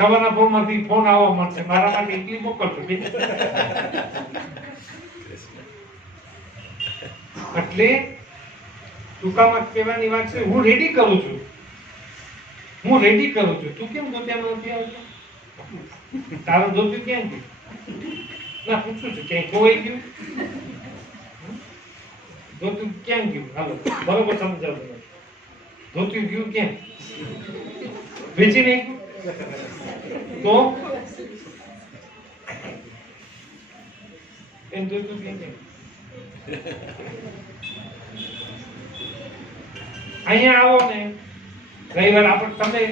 સવારના ફોનમાંથી ફોન આવવા મળશે, મારા માટે એટલી મોકલજો. એટલે ટૂંકામાં કહેવાની વાત છે, હું રેડી કરું છું, તું કેમ ધોતિયામાં નથી આવતો? તારો ધોતિયું ક્યાં ગયું? ના પૂછું છું, ક્યાંય ખોવાઈ ગયું? ધોતિયું ક્યાં ગયું? હાલો બરોબર સમજાવો. ધોતિયું ગયું ક્યાં? વેચી નાખ્યું તો એમ ધોતિયું ક્યાં ગયું? અહીંયા આવો ને રવિવાર આપણે તમે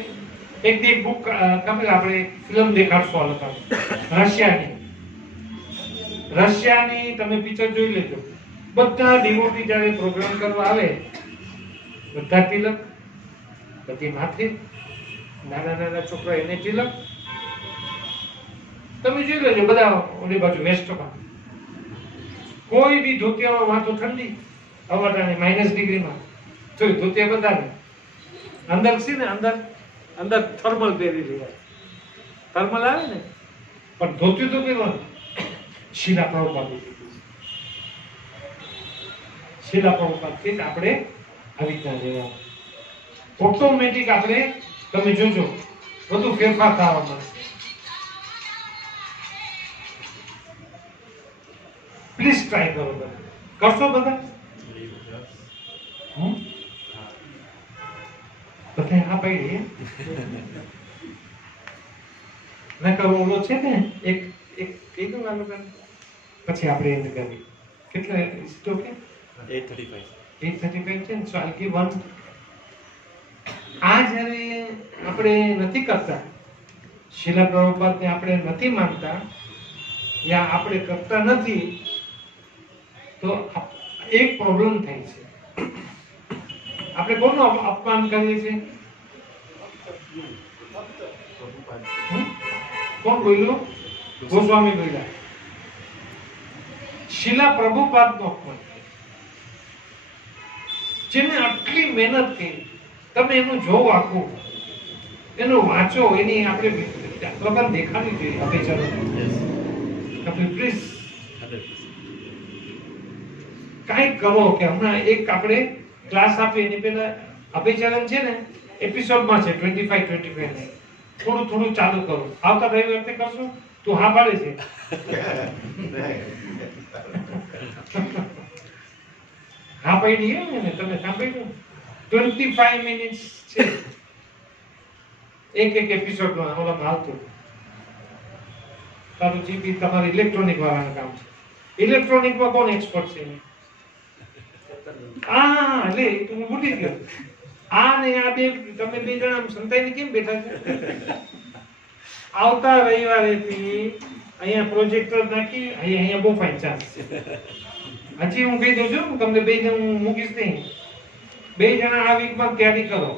એક બુક તમે આપણે ફિલ્મ દેખાડશો રશિયાની તમે પિક્ચર જોઈ લેજો. બધા ડિવોટી જ્યારે પ્રોગ્રામ કરવા આવે, બધા તિલક, બધી માથે, નાના છોકરા એને તિલક. તમે જોઈ લેજો બધા ઓલી બાજુ વેસ્ટમાં કોઈ બી ધોતિયામાં વાતો ઠંડી અવાટાને -ડિગ્રીમાં તો ધોતિયા બધાને અંદર છે ને અંદર થર્મલ પહેરી રહ્યા, થર્મલ આવે ને, પણ ધોતિયું તો પહેરવાનું. શીલા પ્રભુપાદથી જ આપણે આવી રીતના રહેવાનું. ઓટોમેટિક આપણે તમે જોજો બધું ફેરફાર થવા મળે. પ્લીઝ ટ્રાય કરો, બધા કરશો બધા? બધા હા પાડી નકર ઓલો છે ને એક કહી દઉં આ લોકો પછી આપણે એને કરીએ. કેટલા સ્ટોક છે? 835 છે ને. સો આઈ ગીવ વન. આ જ્યારે આપણે નથી કરતા, શીલા પ્રભુપાદને આપણે નથી માનતા યા આપણે કરતા નથી, તો એક પ્રોબ્લેમ થાય છે. આપણે કોનું અપમાન કરીએ છીએ? કોણ બોલ્યું? ગોસ્વામી બોલ્યા. શીલા પ્રભુપાદનો અપમાન. જેને આટલી મહેનત કરી, તમે એનું જોવો, આખું એનું વાંચો, એની આપણે પ્રબંધ દેખાવી જોઈએ. હવે ચાલો પ્લીઝ કાંઈક કરો કે હમણાં એક આપણે ક્લાસ આપીએ એની પહેલા અભિચરણ છે ને એપિસોડમાં છે 25 થોડું ચાલુ કરો. આવતા રવિ વખતે કરશો? તું હા પાડે છે? હા પાડી ને તમે સાંભળ્યું? 25 મિનિટ્સ છે એક એપિસોડમાં. ઓલામાં આવતું તારું જીપી તમારે ઇલેક્ટ્રોનિક વાળાનું કામ છે. ઇલેક્ટ્રોનિકમાં કોણ એક્સપર્ટ છે? હા લે તું ભૂલી ગયો. આ ને આ બે તમે બે જણા સંતાઈને કેમ બેઠા છો? આવતા રવિવારેથી અહીંયા પ્રોજેક્ટર નાખી અહીંયા બહુ ફાઇન ચાન્સ છે. હજી હું કહી દઉં છું, તમને બે જણ હું મૂકીશ નહીં. બે જણા આ વીકમાં તૈયારી કરો.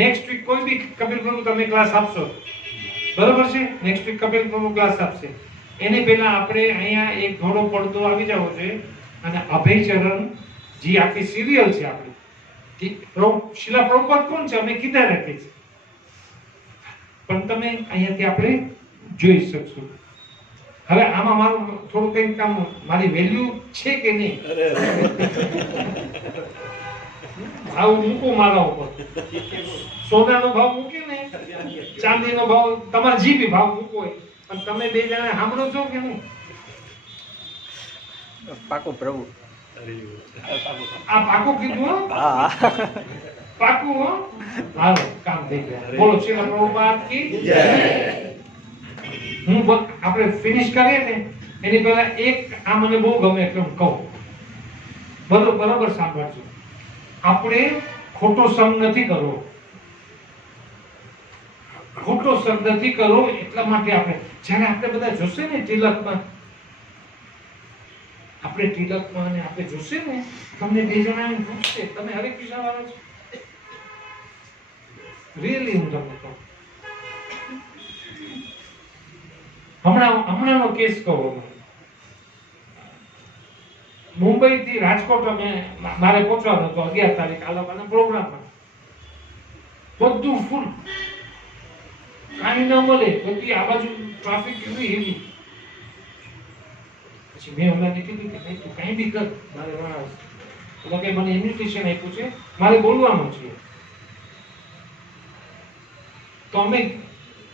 નેક્સ્ટ વીક કોઈ બી કપિલ પ્રભુ તમે ક્લાસ આપશો, બરોબર છે? નેક્સ્ટ વીક કપિલ પ્રભુ ક્લાસ આપશે. એની પહેલા આપણે અહીંયા એક ઘોડો પડદો આવી જવો જોઈએ અને અભયચરણ જે આખી સિરિયલ છે આપણી, શીલા પ્રભુપાદ કોણ છે અમે કીધા રાખીએ છીએ, પણ તમે અહીંયાથી આપણે જોઈ શકશો. હવે આમાં મારું થોડું કંઈક કામ, મારી વેલ્યુ છે કે નહીં? ભાવ મૂકો મારા ઉપર. સોનાનો ભાવ મૂકે ને, ચાંદીનો ભાવ, તમારે જે બી ભાવ મૂકો હોય, પણ તમે બે જણા સાંભળો છો કે નહીં? પાકો પ્રભુ. આ પાકું કીધું? પાકું હો. હાલો કામ થઈ ગયા. બોલો શીલા પ્રભુપાદ કી જય. હું આપણે ફિનિશ કરીએ ને એની પહેલા એક આ મને બહુ ગમે એટલે હું કહું, બરોબર સાંભળજો. આપણે ખોટો સંગ નથી કરવો. ખોટો સંગ નથી કરવો એટલા માટે આપણે જ્યારે આપણે બધા જોશે ને તિલકમાં, આપણે તિલકમાં અને આપણે જોશે ને, તમને બે જણા પૂછશે તમે હરે કૃષ્ણ વાળા છો? રિયલી હું તમને કહું. હમણાંનો કેસ કહું. મુંબઈ થી રાજકોટ મારે પહોંચવાનું હતું 11 તારીખ આ લોકોના પ્રોગ્રામમાં. બધું ફૂલ. કાંઈ ન મળે બધી આ બાજુ ટ્રાફિક એવી હેવી. પછી મેં ઓલાને કીધું કે ભાઈ તું કાંઈ બી કર, મારે ઓલા કે મને ઇન્વિટેશન આપ્યું છે, મારે બોલવાનું છે. તો અમે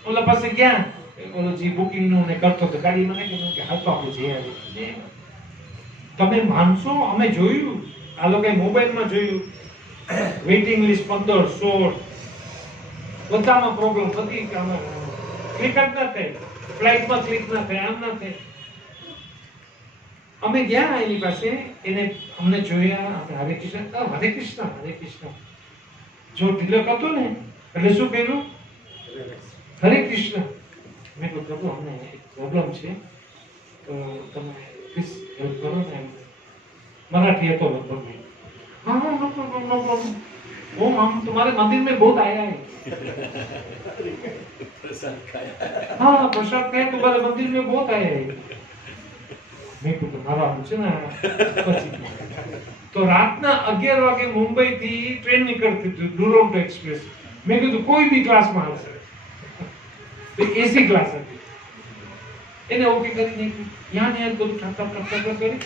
ઓલા પાસે ગયા, ઓલો જે બુકિંગ નું ને કરતો તો ગાડી મને કીધું કે હાલ તો આપણે જઈ આવીએ. તમે માનશો, અમે જોયું, આ લોકોએ મોબાઈલમાં જોયું, વેઇટિંગ લિસ્ટ 15, 16 બધામાં પ્રોબ્લેમ, બધી ક્લિક જ ના થાય, ફ્લાઇટમાં ક્લિક ના થાય, આમ ના થાય. અમે ગયા એની પાસે, એને અમને જોયા, આપણે હરે કૃષ્ણ હરે કૃષ્ણ હરે કૃષ્ણ. જો તિલક હતો ને એટલે શું કહ્યું? હરે કૃષ્ણ. મેં કહ્યું પ્રભુ અમને એક પ્રોબ્લેમ છે, તો તમે પ્લીઝ હેલ્પ કરો ને. मराठी है तो लगभग नहीं. हाँ हाँ नो प्रॉब्लम नो प्रॉब्लम. वो हम तुम्हारे मंदिर में बहुत आया है. प्रसाद खाया. हाँ प्रसाद खाया, तुम्हारे मंदिर में बहुत आया है. मैं को तुम्हारा मुझे ना तो रातना 11 વાગે મુંબઈ થી ટ્રેન નીકળતી હતી, ડુરોન્ટો એક્સપ્રેસ. મેં કીધું કોઈ બી ક્લાસમાં આવશે. એસી ક્લાસ હતી. એને ઓકે કરી યા ને યાદ બધું ઠાક ઠાક ઠાક કરી.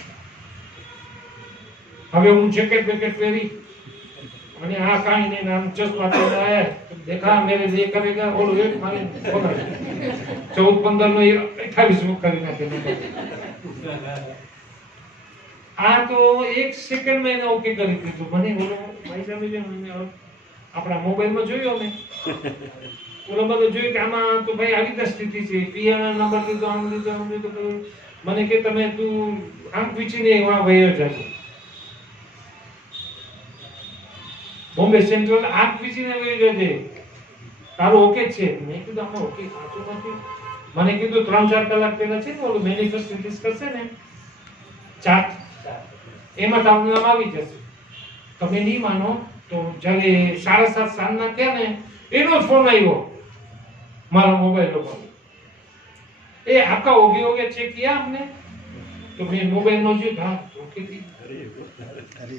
હવે હું જેકેટ બેકેટ પહેરી અને આ કાઈ ને નામ ચશ્મા પહેરીને આયા, દેખા મેરે लिए करेगा ઓલો એક મારે 14-15 નો 28 નું કરી નાખે. આ તો એક સેકન્ડ માં એને ઓકે કરી દીધું. મને ઓલો ભાઈ સાહેબ આપણા મોબાઈલમાં જોયો ને, ઓલો બધું જોયું કે આમાં તો ભાઈ આવી જ સ્થિતિ છે, પીઆર નંબર લીધો, આમ લીધો. મને કે તમે તું આમ પૂછીને એવા ભાઈઓ જજો બોમ્બે સેન્ટ્રલ, આંખ પીછીને વહી જજે, તારું ઓકે છે. મેં કીધું આમાં ઓકે સાચું નથી. મને કીધું 3-4 કલાક પહેલા છે ને ઓલું મેનિફેસ્ટ રિલીઝ કરશે ને ચાર્ટ, એમાં તમને નામ આવી જશે. તમે નહીં માનો તો જ્યારે 7:30 સાંજના થયા ને એનો જ ફોન આવ્યો મારા મોબાઈલ ઉપર. એ आपका हो गया चेक किया आपने? तो मैं मोबाइल નો જો હા ઓકે થી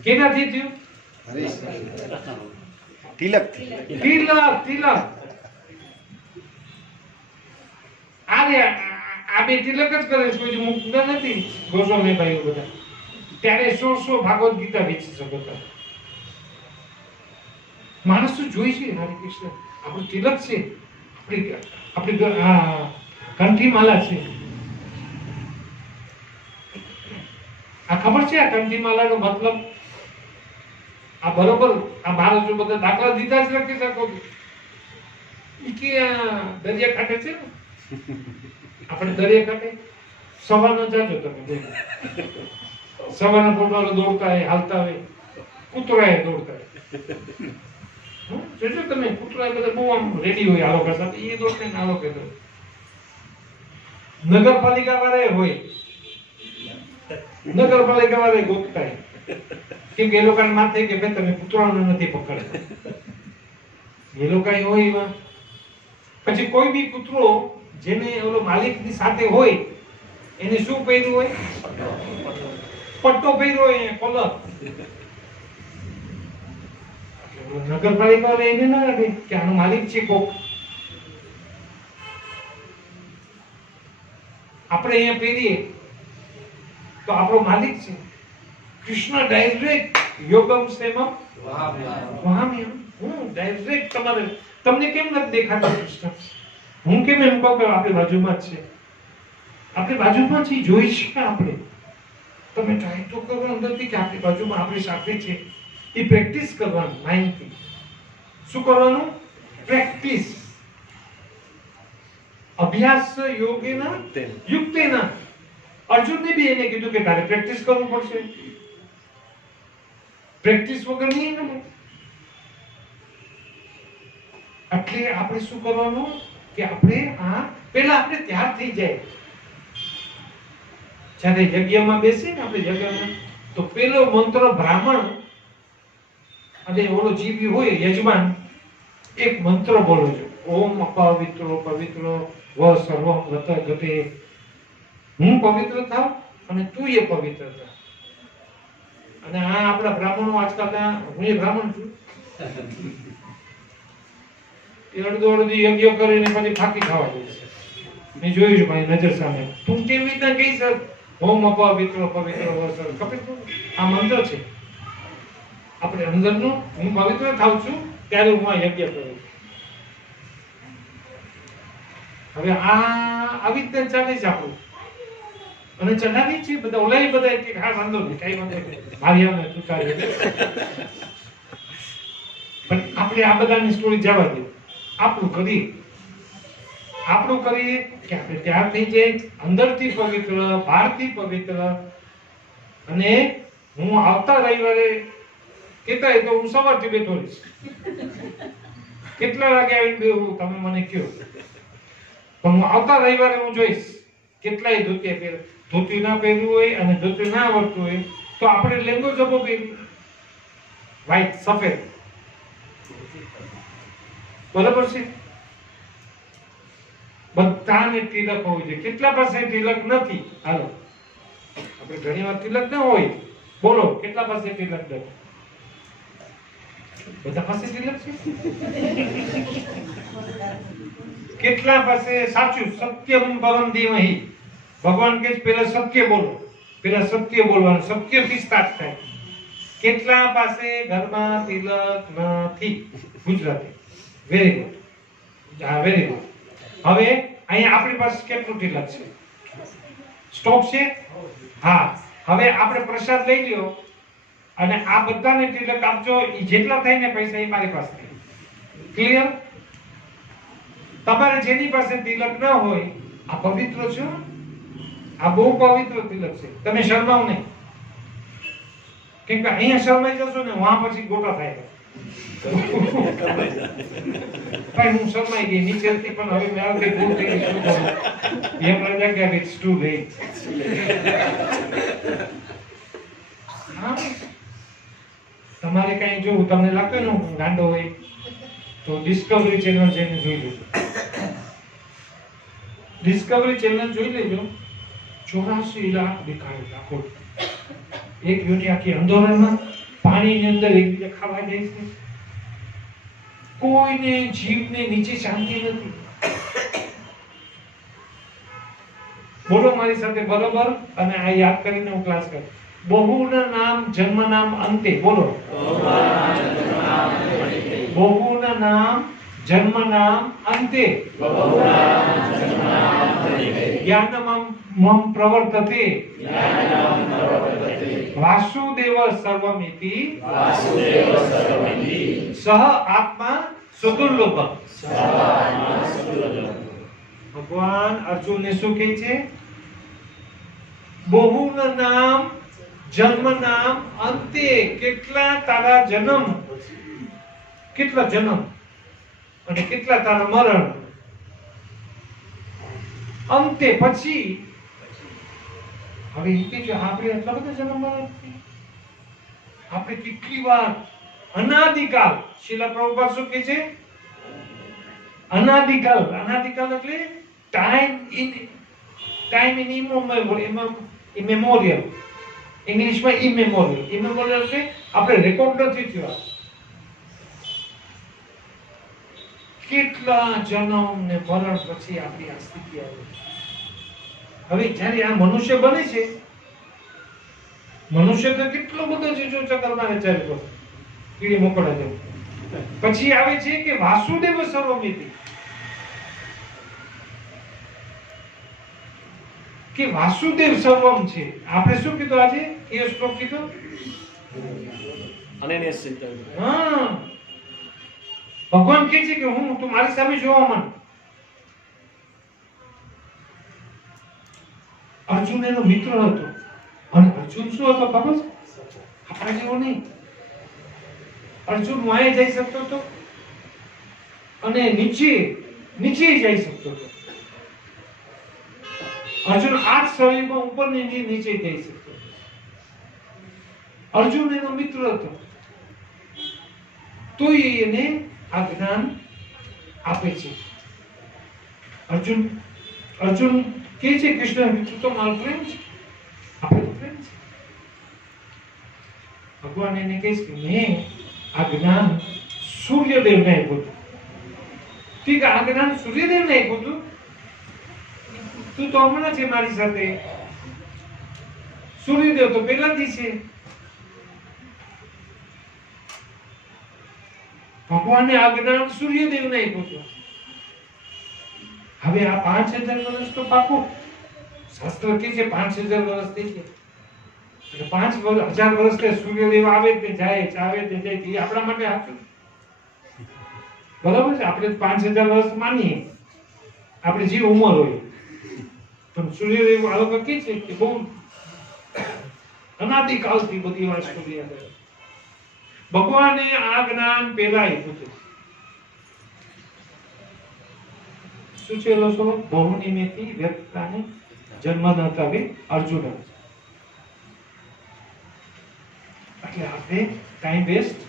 કેનાથી થયું? તિલક આ બે તિલક જ કરે છે, કોઈ મુક્ત નથી. ગોસ્વામી ભાઈઓ બધા ત્યારે 100 ભાગવત ગીતા વેચી શકો છો. માણસ તો જોઈ છે હરે કૃષ્ણ, આપણું તિલક છે, આપણી કંઠીમાલા છે. આ ખબર છે આ કંઠીમાલાનો મતલબ? આ બરોબર આ મારા જો બધા દાખલા દીધા જ રાખી શકો. કે દરિયા કાંઠે છે ને, આપણે દરિયા કાંઠે સવારનો જાજો તમે, સવારના પોટવાળો દોડતા હોય, હાલતા હોય, કૂતરા દોડતા હોય. જોજો તમે કૂતરા બધા બહુ આમ રેડી હોય આ લોકો સાથે, એ દોડતા ને આ લોકો દોડે. નગરપાલિકા વાળા હોય, નગરપાલિકા વાળા ગોતતા હોય, કેમ કે એ લોકોને માથે કે ભાઈ તમે કૂતરાને નથી પકડતા, એ લોકો હોય એમાં. પછી કોઈ બી કૂતરો જેને ઓલો માલિકની સાથે હોય એને શું પહેર્યું હોય? પટ્ટો પહેર્યો હોય, કોલર. નગરપાલિકા વાળા એને ના રાખે કે આનો માલિક છે કોક. આપણે અહીંયા પહેરીએ તો આપણો માલિક છે કૃષ્ણ. ડાયરેક્ટ યોગમ સેમમ વહામ્યહમ. ડાયરેક્ટ તમારે, તમને કેમ નથી દેખાતા કૃષ્ણ? હું કેમ એમ કહું કે આપણી બાજુમાં જ છે, આપણી બાજુમાં છે, જોઈ છે આપણે. તમે ટ્રાય તો કરો અંદરથી કે આપણી બાજુમાં આપણી સાથે છે. એ પ્રેક્ટિસ કરવાનું માઇન્ડથી. શું કરવાનું? પ્રેક્ટિસ. અભ્યાસ યોગેના યુક્તેના. અર્જુનને બી એને કીધું કે તારે પ્રેક્ટિસ કરવું પડશે, પ્રેક્ટિસ વગર નહીં મળે. એટલે આપણે શું કરવાનું કે આપણે આ પહેલા આપણે તૈયાર થઈ જાય. જ્યારે યજ્ઞમાં બેસીએ ને આપણે યજ્ઞમાં, તો પેલો મંત્ર બ્રાહ્મણ અને ઓલો જીવ હોય યજમાન એક મંત્ર બોલો છો, ઓમ અપવિત્રો પવિત્રો વ સર્વમ ગત ગતે. હું પવિત્ર થાવ અને તું એ પવિત્ર થા. અને આ આપણા બ્રાહ્મણો આજકાલના, હું એ બ્રાહ્મણ છું, એ અડધો યજ્ઞ કરીને પછી ફાંકી ખાવા જાય છે. મેં જોયું છે મારી નજર સામે. તું કેવી રીતના કહી સર હોમ અપવિત્ર પવિત્ર વસર ખબર? આ મંત્ર છે. આપણે અંદરનું હું પવિત્ર થાઉં છું ત્યારે હું આ યજ્ઞ કરું છું. હવે આવી રીતે ચાલે છે આપણું. અને ચઢાવી છે બધા ઓલાય બધા કે હા વાંધો નહીં, કઈ વાંધો નહીં, મારી આને ચૂકાવી. પણ આપણે આ બધાની સ્ટોરી જવા દે. આપણું કરીએ કે આપણે ત્યાર થઈ જાય અંદરથી પવિત્ર, બહારથી પવિત્ર. અને હું આવતા રવિવારે કેટલા તો હું સવારથી બેઠો રહીશ. કેટલા વાગે આવીને બેહું તમે મને કહો. પણ હું આવતા રવિવારે હું જોઈશ કેટલાય ધોતિયા પહેરે. ધોતી ના પહેરવું હોય અને ધોતી ના આવડતું હોય તો આપણે લેંગો જબો પહેરી વ્હાઈટ સફેદ. બરાબર છે? બધાને તિલક હોવું જોઈએ. કેટલા પાસે તિલક નથી? હાલો આપણે ઘણી વાર તિલક ન હોય. બોલો કેટલા પાસે તિલક નથી? બધા પાસે તિલક છે. કેટલા પાસે સાચું સત્યમ પરમ ધીમહિ? ભગવાન કહે પેલા સત્ય બોલો, પેલા સત્ય બોલવાનું, સત્યથી સ્ટાર્ટ થાય. કેટલા પાસે ઘરમાં તિલક નથી? ગુજરાતી. Very good. હા વેરી ગુડ. હવે અહીંયા આપણી પાસે કેટલું તિલક છે? સ્ટોક છે? હા. હવે આપણે પ્રસાદ લઈ લ્યો અને આ બધાને તિલક આપજો. એ જેટલા થાય ને પૈસા એ મારી પાસે. ક્લિયર? તમારે જેની પાસે તિલક ન હોય આ પવિત્ર છો. આ બહુ પવિત્ર તિલક છે. તમે શરમાવ નહીં. કેમ કે અહીંયા શરમાઈ જશો ને વહાં પછી ગોટા થાય. ભાઈ હું શરમાઈ ગઈ નીચેથી પણ હવે મેં આવતી ભૂલ થઈ ગઈ. શું કરું? એમ લાગે કે ઇટ્સ ટુ લેટ. તમારે કઈ જો તમને લાગતું ને હું ગાંડો હોય તો ડિસ્કવરી ચેનલ જઈને જોઈ લેજો. ડિસ્કવરી ચેનલ જોઈ લેજો. 84 લાખ દેખાય આખો. એક યુનિટ આખી અંદોલનમાં પાણીની અંદર એકબીજા ખાવા જાય છે. કોઈને જીવને નીચે શાંતિ નથી. બોલો મારી સાથે બરોબર. અને આ યાદ કરીને હું ક્લાસ કરું. બહુના નામ જન્મ નામ અંતે. બોલો બહુના નામ જન્મ નામ અંતે જ્ઞાનમમ પ્રવર્તતે વાસુદેવ સર્વમિતિ સહ આત્મા સુદુર્લભ. ભગવાન અર્જુનને શું કહે છે? બહુના નામ જન્મ નામ અંતે. કેટલા તારા જન્મ, કેટલા જન્મ અને કેટલા તારા મરણ. અંતે પછી હવે આપણે એટલા બધા જન્મ આપણે કેટલી વાર અનાદિકાલ. શીલા પ્રભુપાદ શું કહે છે? અનાદિકાલ. અનાદિકાલ એટલે ટાઈમ ઇન ઇમેમોરિયલ. ઇંગ્લિશમાં ઇમેમોરિયલ. ઇમેમોરિયલ એટલે આપણે રેકોર્ડ નથી થયો. કેટલા જન્મ ને મરણ પછી આપણી આ સ્થિતિ આવી. હવે જ્યારે આ મનુષ્ય બને છે, મનુષ્ય તો કેટલો બધો છે જો ચક્કર મારે ચાલે તો કીડી મોકળા જેવું. પછી આવે છે કે વાસુદેવ સર્વમિતિ. કે વાસુદેવ સર્વમ છે. આપણે શું કીધું આજે? એ શ્લોક કીધો હા. ભગવાન કહે છે કે હું તું મારી સામે જોવા માંડ. અર્જુન એનો મિત્ર હતો. અને અર્જુન શું હતો ખબર છે? આપણા જેવો નહીં. અર્જુન વાંહે જઈ શકતો હતો અને નીચે જઈ શકતો હતો. અર્જુન આ શરીરમાં ઉપર ને નીચે જઈ શકતો. અર્જુન એનો મિત્ર હતો. તો એને આ જ્ઞાન આપે છે. અર્જુન કે છે કૃષ્ણ તું તો મારો ફ્રેન્ડ છે. આપણે તો ફ્રેન્ડ છે. ભગવાન એને કહે છે કે મેં આ જ્ઞાન સૂર્યદેવને આપ્યું હતું. ઠીક આ જ્ઞાન સૂર્યદેવને આપ્યું હતું. તું તો હમણાં છે મારી સાથે. સૂર્યદેવ તો પહેલાથી છે. ભગવાને આ જ્ઞાન સૂર્યદેવને આપ્યું હતું. હવે આ 5000 વર્ષ તો પાકું શાસ્ત્ર કે છે 5000 વર્ષ થઈ ગયા. એટલે 5000 વર્ષ તે સૂર્યદેવ આવે તે જાય, આવે તે જાય. એ આપણા માટે સાચું બરાબર છે. આપણે 5000 વર્ષ માનીએ આપણે જે ઉંમર હોય, પણ સૂર્યદેવ આ લોકો કે છે કે બહુ અનાદિકાળથી બધી વસ્તુ છે. ભગવાને આ જ્ઞાન પહેલા આપ્યું હતું. શું છે લોકો બહુનિમેતિ વ્યક્તાને જન્મ ન કરે અર્જુન. એટલે આપણે ટાઈમ વેસ્ટ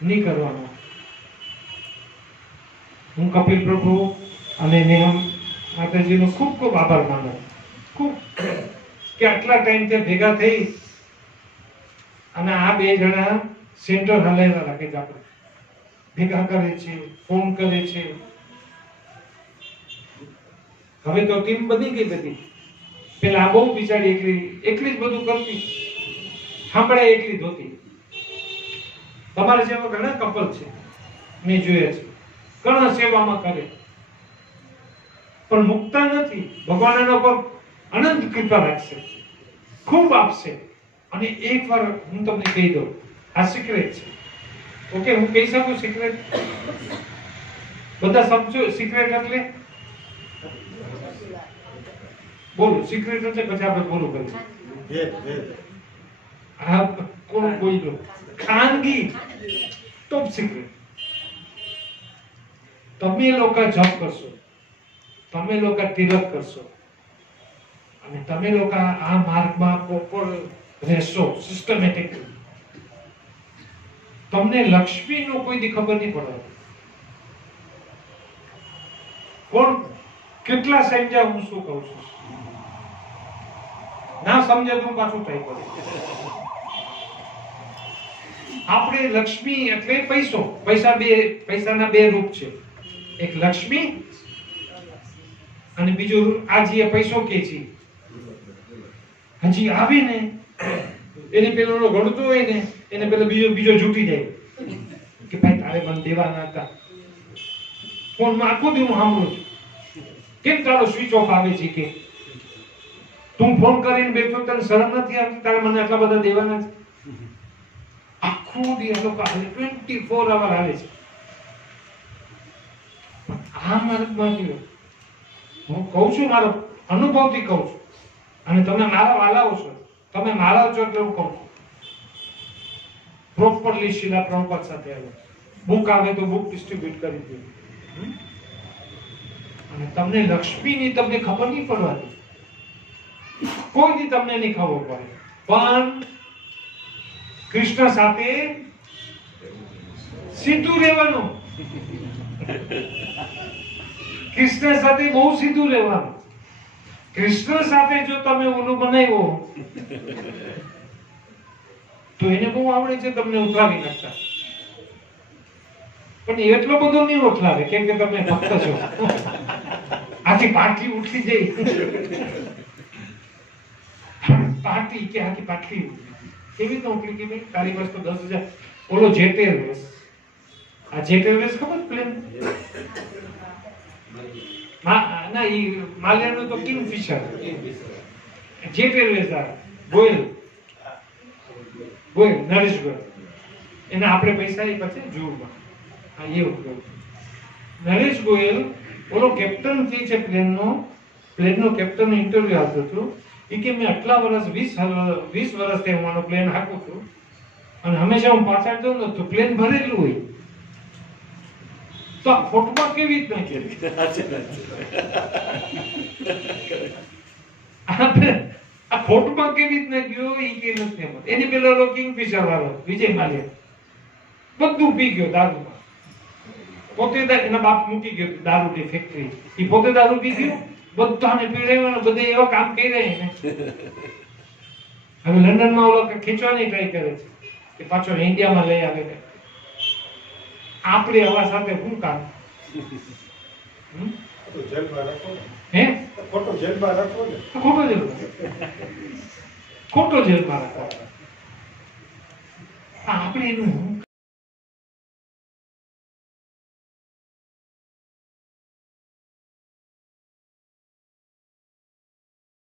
નહીં કરવાનો. હું કપિલ પ્રભુ અને નેહમ માતાજીનો ખૂબ ખૂબ આભાર માનું. ખૂબ કે આટલા ટાઈમ તે ભેગા થઈ અને આ બે જણા સેન્ટર હલાવ્યા રાખે છે. આપણે ભેગા કરે છે, ફોન કરે છે. હવે તો ટીમ બની ગઈ બધી. પેલા આ બહુ બિચારી એકલી જ બધું કરતી, સાંભળાય એકલી જ હોતી. તમારે જેવા ઘણા કપલ છે, મેં જોયા છે, ઘણા સેવામાં કરે પણ મુકતા નથી. ભગવાન એના પર અનંત કૃપા રાખશે, ખૂબ આપશે. અને એકવાર હું તમને કહી દઉં, આ સિક્રેટ છે. ઓકે, હું કહી શકું સિક્રેટ? બધા સમજો સિક્રેટ એટલે? બોલો સિક્રેટ એટલે પછી આપણે બોલું કરીએ. હા, કોણ બોલ્યો? ખાનગી ટોપ સિક્રેટ. તમે લોકો જપ કરશો, તમે લોકો તિલક કરશો અને તમે લોકો આ માર્ગમાં પ્રોપર રહેશો સિસ્ટમેટિકલી, તમને લક્ષ્મીનો કોઈ દી ખબર નહીં પડે. કોણ કેટલા સમજ્યા હું શું કહું છું? ના સમજે તો પાછું ટ્રાય કરો. આપણે લક્ષ્મી એટલે પૈસો. પૈસાના બે રૂપ છે. એક લક્ષ્મી અને બીજું આ જે પૈસો કે છે હજી આવે ને એને પેલો ગણતો હોય ને એને પેલો બીજો જૂટી જાય કે ભાઈ તારે મને દેવાના હતા. ફોનમાં આખો દી હું સાંભળું છું કેમ તારો સ્વિચ ઓફ આવે છે, કે તું ફોન કરીને બેઠો તને શરમ નથી આવતી તારે મને આટલા બધા દેવાના છે. આખો દી આ લોકો 24 અવર હાલે છે. આ માર્ગમાં હું કહું છું, મારો અનુભવથી કહું છું અને તમે મારા વાલાઓ છો, તમે મારા છો એટલે હું કહું છું. પ્રોપરલી શિલા પ્રભુપાદ સાથે આવે, બુક આવે તો બુક ડિસ્ટ્રીબ્યુટ કરી દે. અને તમને લક્ષ્મીની તમને ખબર નહીં પડવાની, કોઈ દી તમને નહીં ખબર પડે. પણ કૃષ્ણ સાથે સીધું રહેવાનું. કૃષ્ણ સાથે બહુ સીધું રહેવાનું. કૃષ્ણ સાથે જો તમે ઓલું બનાવ્યો તો એને બહુ આવડે છે તમને ઉઠાવી નાખતા, પણ એટલો બધો નહીં ઉઠાવે કેમ કે તમે ભક્ત છો. આખી પાટલી ઉઠી જઈ, પાટલી કે આખી પાટલી કેવી રીતે ઉઠી કે ભાઈ તારી પાસે તો 10,000. ઓલો જેટ એરવેઝ, આ જેટ એરવેઝ ખબર પ્લેન ના ઈ માલ્યાનું તો કિંગફિશર. જેટ એરવેઝ આ ગોયલ નરેશ ગોયલ એને આપણે પૈસા આપ્યા છે જૂરમાં. હા એવું નરેશ ગોયલ ઓલો કેપ્ટન થઈ છે પ્લેનનો કેપ્ટન ઇન્ટરવ્યુ આવતો હતો. એ કે મેં આટલા વર્ષ 20 વર્ષથી હું આનો પ્લેન હાંકું છું અને હંમેશા હું પાછળ જાઉં ને તો પ્લેન ભરેલું હોય તો આ ખોટમાં કેવી રીતના કે આ ખોટમાં કેવી રીતના ગયો એ કે નથી. એની પેલા કિંગફિશર વાળો વિજય માલ્યા બધું પી ગયો દારૂમાં. પોતે એના બાપ મૂકી ગયો દારૂની ફેક્ટરી, એ પોતે દારૂ પી ગયો, બધાને પીડાવ્યો, બધા એવા કામ કરી રહ્યા ને. હવે લંડનમાં ઓલો ખેંચવાની ટ્રાય કરે છે કે પાછો ઇન્ડિયામાં લઈ આવે. આપણે હવા સાથે શું કામ? હમ? તો જેલમાં રાખો ને. હે ખોટો જેલમાં રાખો ને. તો ખોટો જેલ ખોટો જેલમાં રાખો. આપણે એનું